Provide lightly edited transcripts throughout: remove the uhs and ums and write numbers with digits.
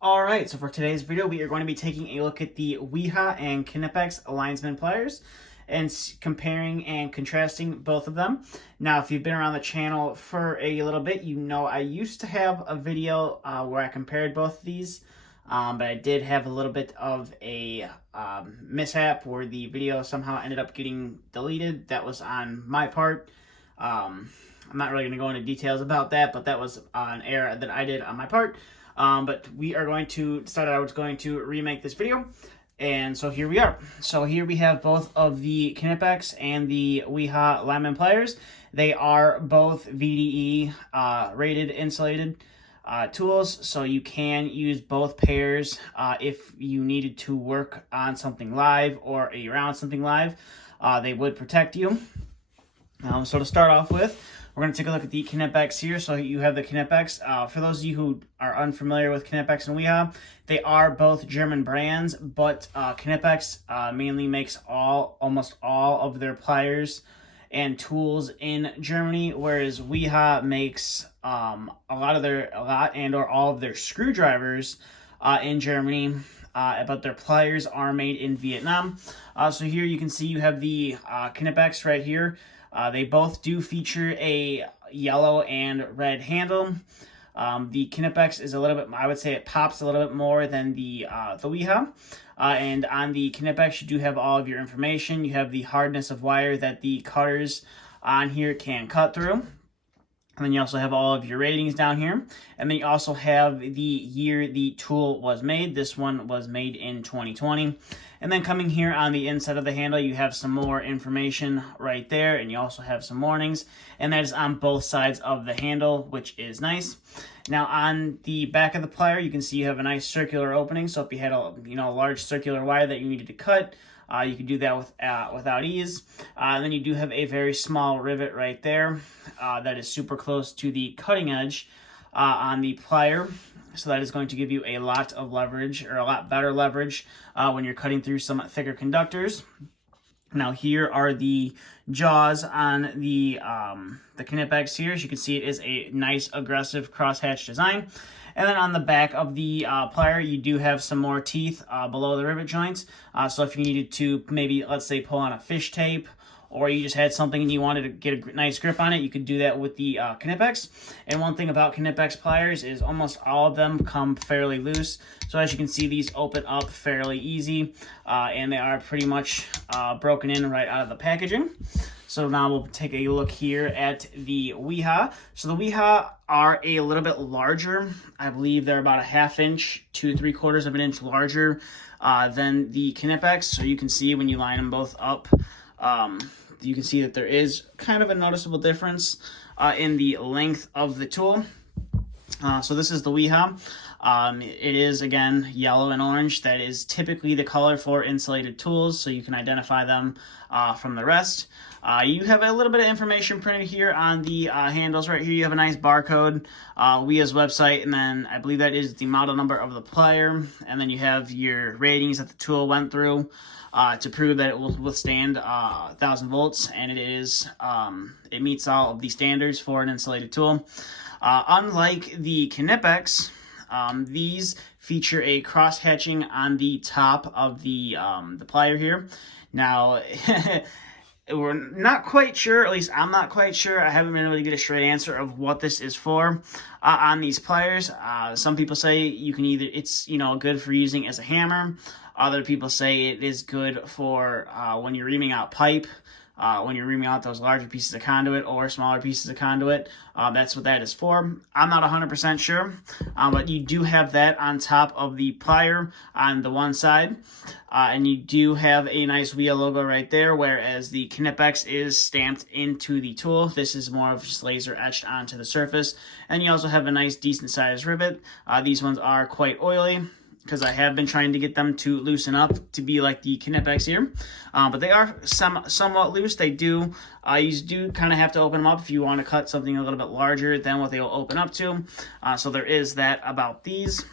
All right, so for today's video, we are going to be taking a look at the Wiha and Knipex Linesman pliers and comparing and contrasting both of them. Now, if you've been around the channel for a little bit, you know I used to have a video where I compared both of these, but I did have a little bit of a mishap where the video somehow ended up getting deleted. That was on my part. I'm not really going to go into details about that, but that was an error that I did on my part. But we are going to start out going to remake this video. And so here we are. So here we have both of the Knipex and the Wiha Lineman pliers. They are both VDE rated insulated tools, so you can use both pairs if you needed to work on something live or around something live. They would protect you. So to start off with, we're going to take a look at the Knipex here. So you have the Knipex. For those of you who are unfamiliar with Knipex and Wiha, they are both German brands, but Knipex mainly makes almost all of their pliers and tools in Germany, whereas Wiha makes a lot and or all of their screwdrivers in Germany. But their pliers are made in Vietnam. So here you can see you have the Knipex right here. They both do feature a yellow and red handle. The Knipex is a little bit, I would say it pops a little bit more than the Wiha. And on the Knipex, you do have all of your information. You have the hardness of wire that the cutters on here can cut through. And then you also have all of your ratings down here. And then you also have the year the tool was made. This one was made in 2020. And then coming here on the inside of the handle, you have some more information right there. And you also have some warnings. And that is on both sides of the handle, which is nice. Now on the back of the plier, you can see you have a nice circular opening. So if you had a large circular wire that you needed to cut, you can do that without ease. Then you do have a very small rivet right there that is super close to the cutting edge on the plier. So that is going to give you a lot of leverage, or a lot better leverage when you're cutting through some thicker conductors. Now here are the jaws on the Knipex here. As you can see, it is a nice aggressive crosshatch design. And then on the back of the plier, you do have some more teeth below the rivet joints. So if you needed to maybe, let's say, pull on a fish tape, or you just had something and you wanted to get a nice grip on it, you could do that with the Knipex. And one thing about Knipex pliers is almost all of them come fairly loose. So as you can see, these open up fairly easy, and they are pretty much broken in right out of the packaging. So now we'll take a look here at the Wiha. So the Wiha are a little bit larger. I believe they're about a 1/2 inch to 3/4 of an inch larger than the Knipex. So you can see when you line them both up, you can see that there is kind of a noticeable difference in the length of the tool. So this is the Wiha. It is, again, yellow and orange. That is typically the color for insulated tools, so you can identify them from the rest. You have a little bit of information printed here on the handles. Right here you have a nice barcode, Wiha's website, and then I believe that is the model number of the plier. And then you have your ratings that the tool went through to prove that it will withstand 1,000 volts, and it meets all of the standards for an insulated tool. Unlike the Knipex, these feature a cross hatching on the top of the plier here. Now, we're not quite sure, at least I'm not quite sure. I haven't been able to get a straight answer of what this is for on these pliers. Some people say it's good for using as a hammer. Other people say it is good for when you're reaming out pipe. When you're reaming out those larger pieces of conduit or smaller pieces of conduit. That's what that is for. I'm not 100% sure, but you do have that on top of the plier on the one side. And you do have a nice Wiha logo right there, whereas the Knipex is stamped into the tool. This is more of just laser etched onto the surface. And you also have a nice decent sized rivet. These ones are quite oily, because I have been trying to get them to loosen up to be like the Knipex here. But they are somewhat loose. You do kind of have to open them up if you want to cut something a little bit larger than what they will open up to. So there is that about these.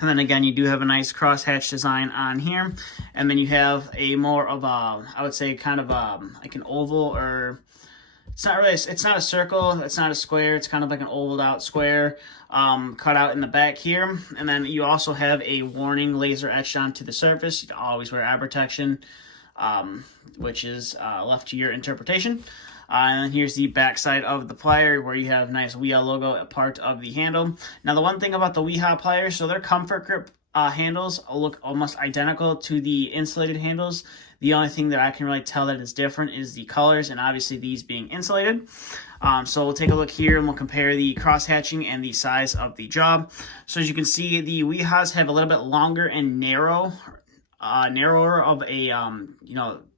And then again, you do have a nice crosshatch design on here. And then you have a more of a, I would say kind of like an oval or it's not a circle, it's not a square, it's kind of like an ovaled out square cut out in the back here. And then you also have a warning laser etched onto the surface. You always wear eye protection, which is left to your interpretation. And then here's the back side of the plier where you have nice Wiha logo a part of the handle. Now the one thing about the Wiha pliers, so their comfort grip handles look almost identical to the insulated handles. The only thing that I can really tell that is different is the colors, and obviously these being insulated. So we'll take a look here and we'll compare the cross hatching and the size of the jaw. So as you can see, the Wihas have a little bit longer and narrower of a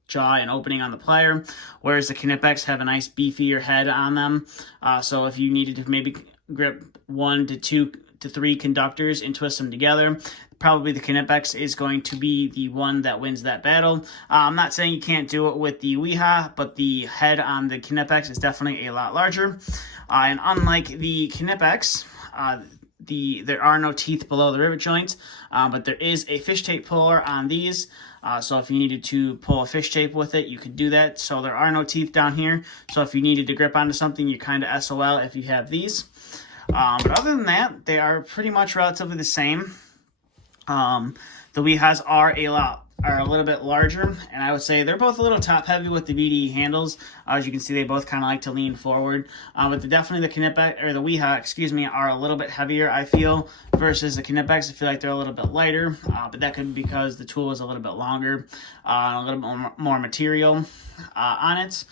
jaw and opening on the plier, whereas the Knipex have a nice beefier head on them. So if you needed to maybe grip 1 to 2 to 3 conductors and twist them together, probably the Knipex is going to be the one that wins that battle. I'm not saying you can't do it with the Wiha, but the head on the Knipex is definitely a lot larger. And unlike the Knipex, there are no teeth below the rivet joint, but there is a fish tape puller on these. So if you needed to pull a fish tape with it, you could do that. So there are no teeth down here. So if you needed to grip onto something, you're kind of SOL if you have these. But other than that, they are pretty much relatively the same. The Wihas are a little bit larger, and I would say they're both a little top heavy with the VDE handles. As you can see, they both kind of like to lean forward. But definitely the Knipex or the Wiha, are a little bit heavier, I feel, versus the Knipex. I feel like they're a little bit lighter, but that could be because the tool is a little bit longer, a little bit more material on it.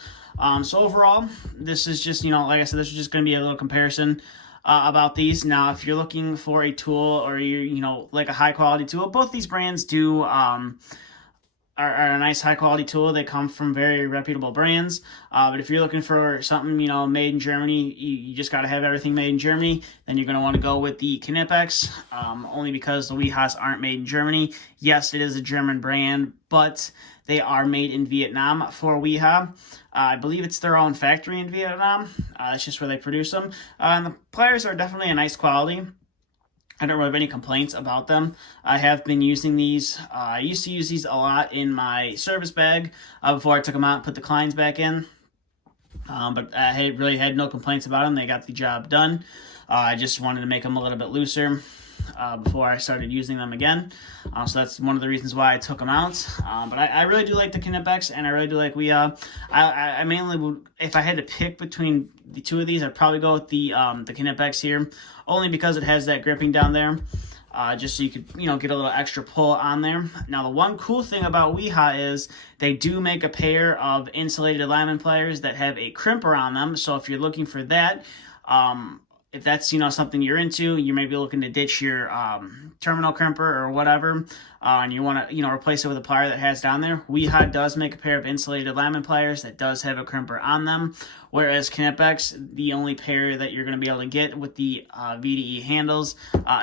So overall, this is just, like I said, this is just going to be a little comparison about these. Now, if you're looking for a tool or you like a high quality tool, both these brands do are a nice high quality tool. They come from very reputable brands. But if you're looking for something made in Germany, you just got to have everything made in Germany. Then you're going to want to go with the Knipex, only because the Wihas aren't made in Germany. Yes, it is a German brand, but they are made in Vietnam for Wiha. I believe it's their own factory in Vietnam. That's just where they produce them. And the pliers are definitely a nice quality. I don't really have any complaints about them. I have been using these. I used to use these a lot in my service bag before I took them out and put the Kleins back in. But I really had no complaints about them. They got the job done. I just wanted to make them a little bit looser before I started using them again. So that's one of the reasons why I took them out. But I really do like the Knipex, and I really do like Wiha. I mainly would, if I had to pick between the two of these, I'd probably go with the Knipex here, only because it has that gripping down there. Just so you could, get a little extra pull on there. Now, the one cool thing about Wiha is they do make a pair of insulated lineman pliers that have a crimper on them. So if you're looking for that, if that's, something you're into, you may be looking to ditch your terminal crimper or whatever, and you want to, replace it with a plier that has down there. Wiha does make a pair of insulated lineman pliers that does have a crimper on them, whereas Knipex, the only pair that you're going to be able to get with the VDE handles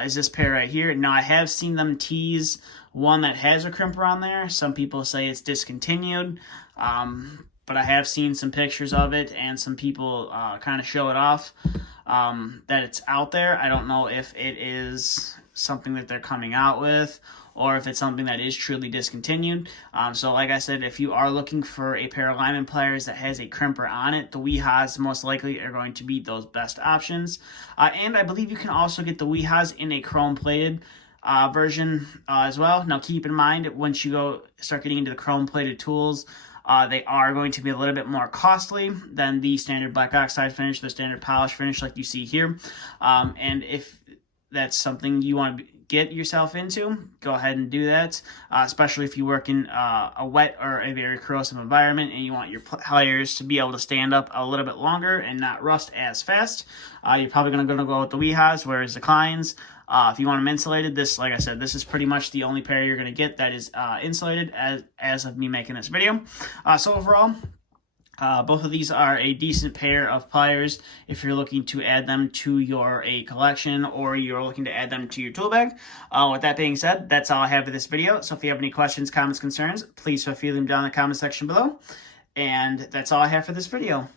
is this pair right here. Now, I have seen them tease one that has a crimper on there. Some people say it's discontinued, but I have seen some pictures of it, and some people kind of show it off that it's out there. I don't know if it is something that they're coming out with or if it's something that is truly discontinued. So like I said, if you are looking for a pair of lineman pliers that has a crimper on it, the Wihas most likely are going to be those best options. And I believe you can also get the Wihas in a chrome-plated version as well. Now keep in mind, once you start getting into the chrome-plated tools, they are going to be a little bit more costly than the standard black oxide finish, the standard polish finish like you see here. And if that's something you want to get yourself into, go ahead and do that, especially if you work in a wet or a very corrosive environment and you want your pliers to be able to stand up a little bit longer and not rust as fast. You're probably going to go with the Wihas, whereas the Kleins, if you want them insulated, this, like I said, this is pretty much the only pair you're going to get that is insulated as of me making this video. So overall, both of these are a decent pair of pliers if you're looking to add them to your collection or you're looking to add them to your tool bag. With that being said, that's all I have for this video. So if you have any questions, comments, concerns, please feel free to leave them down in the comment section below. And that's all I have for this video.